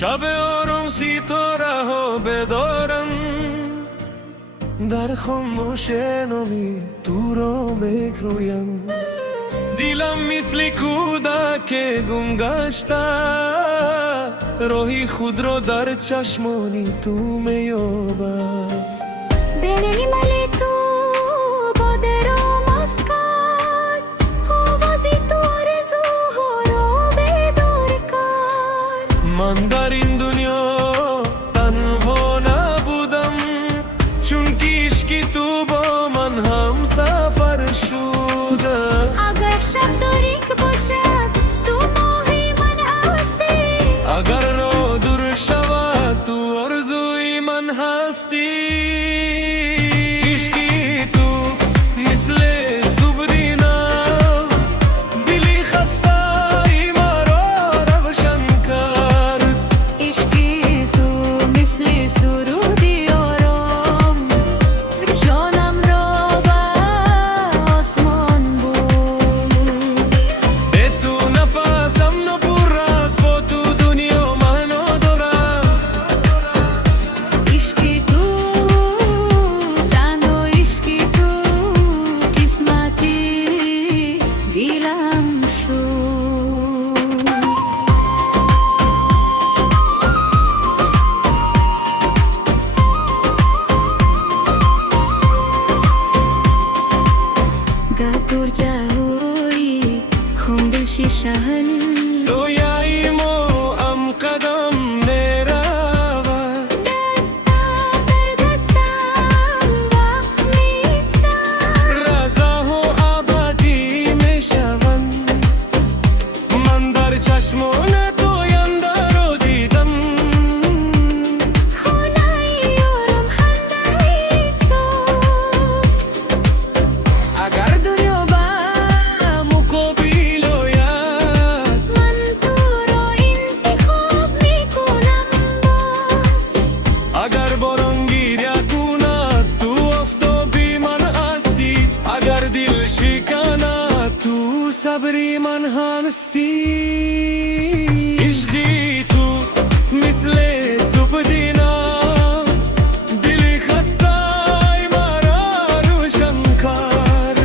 شب آرام ستاره ها بدارم، در خاموش نامی تو را میگرویم. دیلم مثل کودک گم گشته، راهی خود را در چشمانی تو میابد. دلی ملی تو با درو مست کرد، آوازی تو آرزوها را بیدار کرد. من در این دنیا تنها نبودم، چون که عشقی تو با من هم سفر شده. اگر شب تاریک باشد تو ماهی من هستی، اگر راه دور شود تو آرزوی من هستی. عشقی تو مثل صبح دلی خسته ای مرا روشن کرد. عشقی تو مثل سرودی آرام، جانم را به آسمان برد. به تو نفسم نپر است، با تو دنیا من ندارم. عشقی تو تنها، عشقی تو قسمتی دیلم شد. گاتور جاوی خوندشی شهر، سویای ما ام قدم میرود. دستم در دستم وقت میستم، رضاها ابدی میشوند. من در چشمان تو آینده رو دیدم. خانه یارم خنده صبح. اگر دنیا به مقابل آید، من تو را انتخاب میکنم باز. اگر باران گریه کند تو آفتابی من هستی. اگر دل شکند تو صبری من هستی. عشقی تو مثل صبح دینا، دلی خسته ای مرا روشن کرد.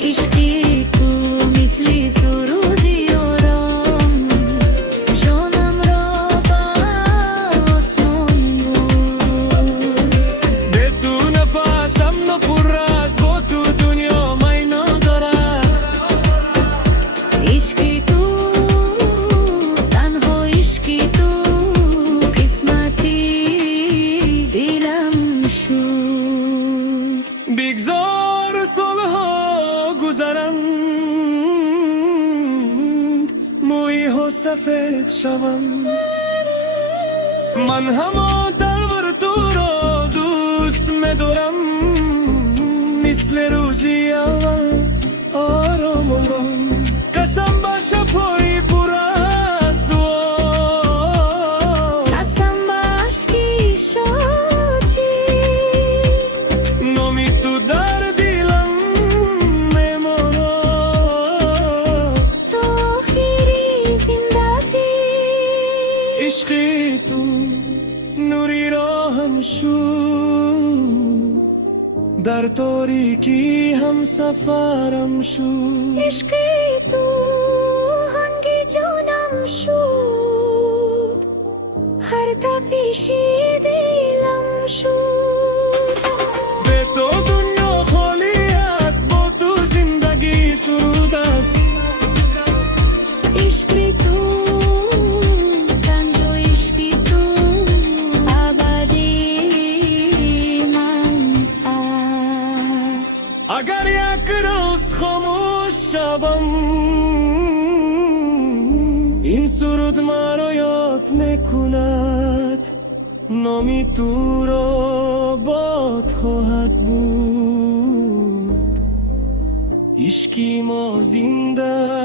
عشقی تو مثل سرودی آرام، جانم را به آسمان برد. به تو نفسم نپر است، با تو دنیا من ندارم. عشقی تو تنها، عشقی تو قسمتی دیلم شد. بگذار سالها گذرند، موی ها سفید شوند. من همان تنور تو را دوست می‌دارم، مثل روزی اول آرام آرام. قسم به شب‌های پر از دعا، قسم به عشقی شادی، نامی تو در دلم میماند. تا آخری زندگی. عشقی تو نوری راهم شد، در تاریکی هم سفرم شد. عشقی تو هنگی جانم شد، هر تپیشی دیلم شد. به تو دنیا خالی است، با تو زندگی سرود است. عشقی تو تنها، عشقی تو ابدی من است. اگر یک روز خاموش شوم، این سرود مرا یاد میکند. نامی تو را باد خواهد بود. عشقی ما زنده